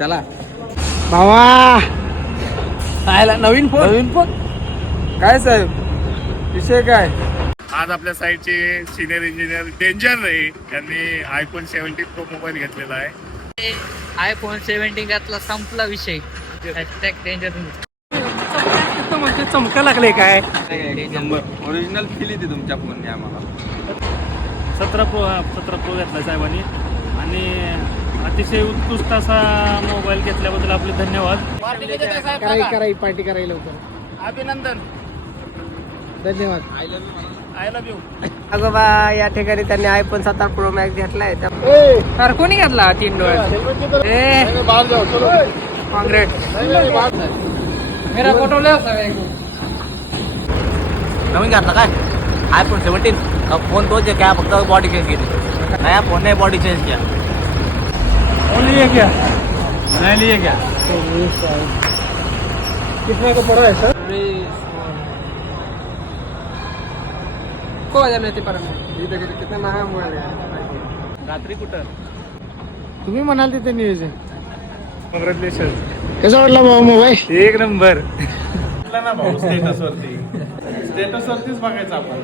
चला भावा आयला नवीन फोन काय साहेब विषय काय? आज आपल्या साईडचे सिनियर इंजिनियर डेंजर रे यांनी आयफोन 17 प्रो मोबाईल घेतलेला आहे. आयफोन 17 घातला संपला विषय. डेंजर म्हणजे चमका लागले काय नंबर ओरिजिनल फील येते तुमच्या फोनने आम्हाला. 17 प्रो घेतला साहेबांनी आणि अतिशय उत्कृष्ट असा मोबाईल घेतल्याबद्दल आपले धन्यवाद. पार्टी करायला लवकर. अभिनंदन. धन्यवाद. I love you. अगं बा या ठिकाणी त्यांनी आयफोन 17 प्रो मॅक्स घेतलाय. तर कोणी घेतला 3 डोळे? काँग्रेट मेरा फोटो ले नवीन घातला काय आयफोन 17? फोन तोच आहे काय, फक्त बॉडी चेंज केली. नया फोन ने बॉडी चेंज किया. लिए क्या नहीं लिए क्या? कितने का पड़ा है सर? को हजार मिळते पर्यंत. किती महाग मोबाईल आहे. रात्री कुठं? तुम्ही म्हणाल तिथे नियोजन कॉंग्रॅच्युलेशन. कसा वाटला भाऊ मोबाईल? एक नंबर. ना भाऊ स्टेटस वरतीच बघायचं आपण.